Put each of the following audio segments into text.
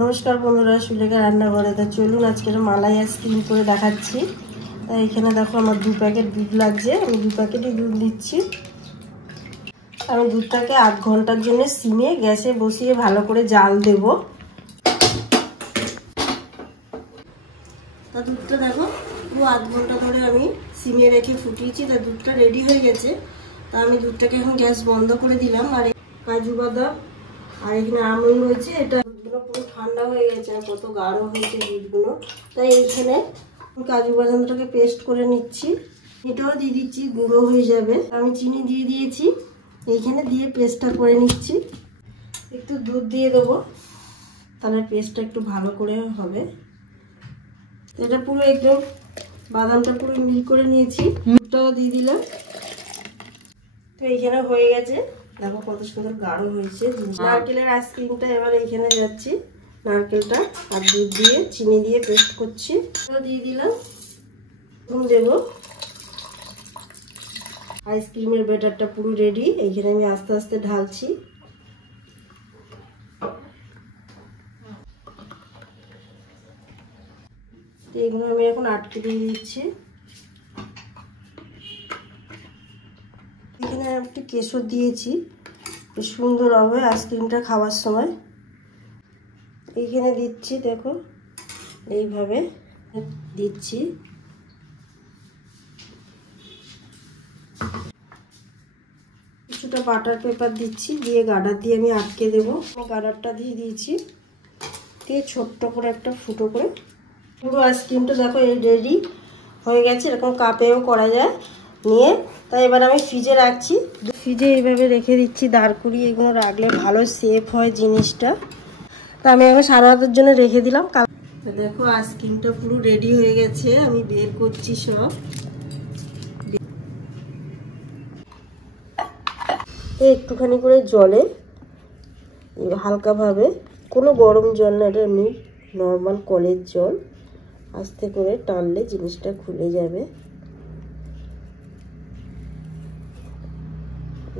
নমস্কার বন্ধুরা, সুলেখা রান্নাঘরে। তা চলুন আজকে মালাই আইসক্রিম করে দেখাচ্ছি। তাই এখানে দেখো আমার 2 প্যাকেট দুধ লাগছে, আমি 2 প্যাকেটই দুধ দিচ্ছি। আমি দুধটাকে আধ ঘন্টার জন্য সিমে গ্যাসে বসিয়ে ভালো করে জাল দেব। তা দুধটা দেখো পুরো আধ ঘন্টা ধরে আমি সিমে রেখে ফুটিয়েছি। তা দুধটা রেডি হয়ে গেছে। তা আমি দুধটাকে এখন গ্যাস বন্ধ করে দিলাম। আর কাজু বাদাম আর এখানে আমন্ড রয়েছে, এটা দুধগুলো পুরো ঠান্ডা হয়ে গেছে আর কত গাঢ় হয়েছে দুধগুলো। তাই এইখানে কাজু বাদামটাকে পেস্ট করে নিচ্ছি। এটাও দিয়ে দিচ্ছি, গুঁড়ো হয়ে যাবে। আমি চিনি দিয়ে দিয়েছি, এইখানে দিয়ে পেস্টটা করে নিচ্ছি। একটু দুধ দিয়ে দেবো, তাহলে পেস্টটা একটু ভালো করে হবে। এটা পুরো একদম বাদামটা পুরো মিল করে নিয়েছি, দুধটাও দিয়ে দিলাম। তো এইখানে হয়ে গেছে, দেখো কত সুন্দর গাঢ় হয়েছে। নারকেলের আইসক্রিমটা এবার এইখানে যাচ্ছি, নারকেলটা আর দুধ দিয়ে চিনি দিয়ে পেস্ট করছি, দিয়ে দিলাম। দেব আইসক্রিমের ব্যাটারটা পুরো রেডি। এইখানে আমি আস্তে আস্তে ঢালছি। এগুলো আমি এখন আটকে দিয়ে দিচ্ছি। এখানে একটু কেশর দিয়েছি, সুন্দর হবে আইসক্রিমটা খাওয়ার সময়। এইখানে দিচ্ছি, দেখো এইভাবে দিচ্ছি। কিছুটা বাটার পেপার দিচ্ছি, দিয়ে গার্ডার দিয়ে আমি আটকে দেবো। গার্ডারটা দিয়ে দিয়েছি, দিয়ে ছোট্ট করে একটা ফুটো করে পুরো আইসক্রিমটা দেখো এই রেডি হয়ে গেছে। এরকম কাপেও করা যায় নিয়ে। তাই এবার আমি ফ্রিজে রাখছি। ফ্রিজে এইভাবে রেখে দিচ্ছি দাঁড় করিয়ে। এগুলো রাখলে ভালো সেফ হয় জিনিসটা। তা আমি এখন সারা রাতের জন্য রেখে দিলাম। দেখো আইসক্রিমটা পুরো রেডি হয়ে গেছে, আমি বের করছি সব। একটুখানি করে জলে হালকাভাবে, কোনো গরম জল না, এটা এমনি নর্মাল কলের জল, আস্তে করে টানলে জিনিসটা খুলে যাবে।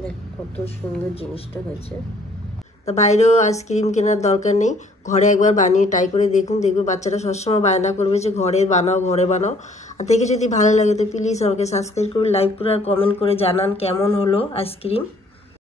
দেখ কত সুন্দর জিনিসটা হয়েছে। তা বাইরেও আইসক্রিম কেনার দরকার নেই, ঘরে একবার বানিয়ে ট্রাই করে দেখুন। দেখবে বাচ্চারা সবসময় বায়না করবে যে ঘরে বানাও ঘরে বানাও। আর দেখে যদি ভালো লাগে তো প্লিজ আমাকে সাবস্ক্রাইব করে, লাইক করে আর কমেন্ট করে জানান কেমন হলো আইসক্রিম।